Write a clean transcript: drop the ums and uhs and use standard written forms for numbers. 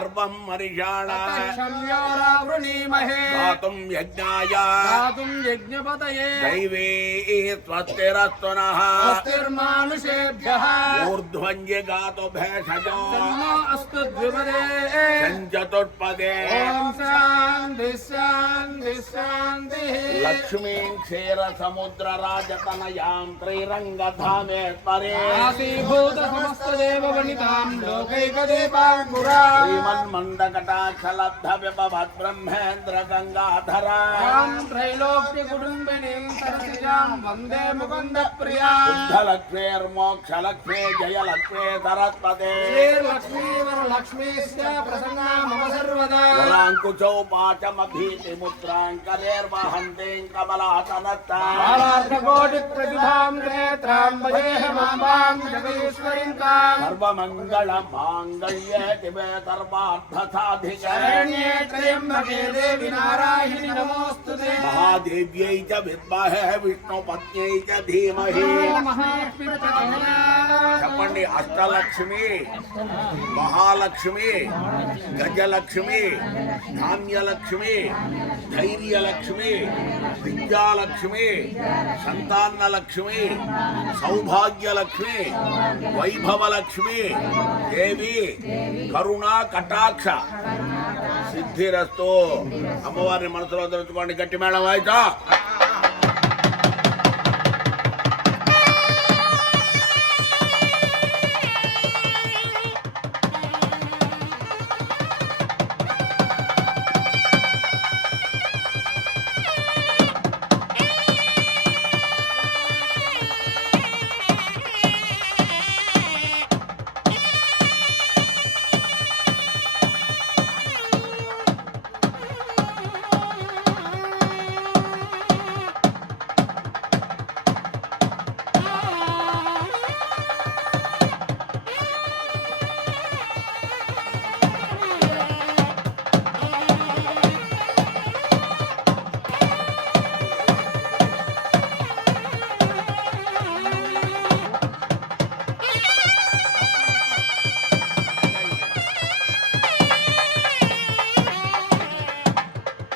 सर्वं मरिषाणा क्षम्योरावृणीमहे गातुं यज्ञाय यज्ञपतये दैवे स्वस्तिरस्तु नः स्वस्तिर्मानुषेभ्यः ऊर्ध्वञ्जे गातो भेषजो अस्तु द्विपदे चतुष्पदे ॐ शान्ति शान्ति शान्तिः लक्ष्मीं क्षीरसमुद्रराजतनयां त्रिरङ्गधामेश्वरे आसीभूत समस्तदेववनितां लोकैकदीपाङ्कुरां श्रीमन्मन्दकटाक्षलब्धविभवद्ब्रह्मेन्द्र गङ्गाधरां त्रैलोक्यकुटुम्बिनीं सरसिजां वन्दे मुकुन्दप्रियां शुद्धलक्ष्मीर्मोक्षलक्ष्मी जयलक्ष्मी सरस्वती श्रीलक्ष्मीवरलक्ष्मीश्च प्रसन्ना मम सर्वदा वराङ्कुचौपाचमभीतिमुद्राङ्करेर्वहन्तीं कमलासनत्तां नेत्राम्बजेहमां जगदीश्वरीं तां सर्वमङ्गलमाङ्गल्ये शिवे सर्वार्थसाधिके त्र्यम्बके देवी नारायणि नमोऽस्तुते महादेव्यै च विद्महे विष्णुपत्न्यै च धीमहि చెప్పండి అష్టలక్ష్మి మహాలక్ష్మి గజలక్ష్మి ధాన్యలక్ష్మి ధైర్యలక్ష్మి విద్యాలక్ష్మి సంతానలక్ష్మి సౌభాగ్యలక్ష్మి వైభవలక్ష్మి దేవి కరుణా కటాక్ష సిద్ధిరస్తు అమ్మవారిని మనసులో తలుచుకోండి గట్టి మేళం అయితే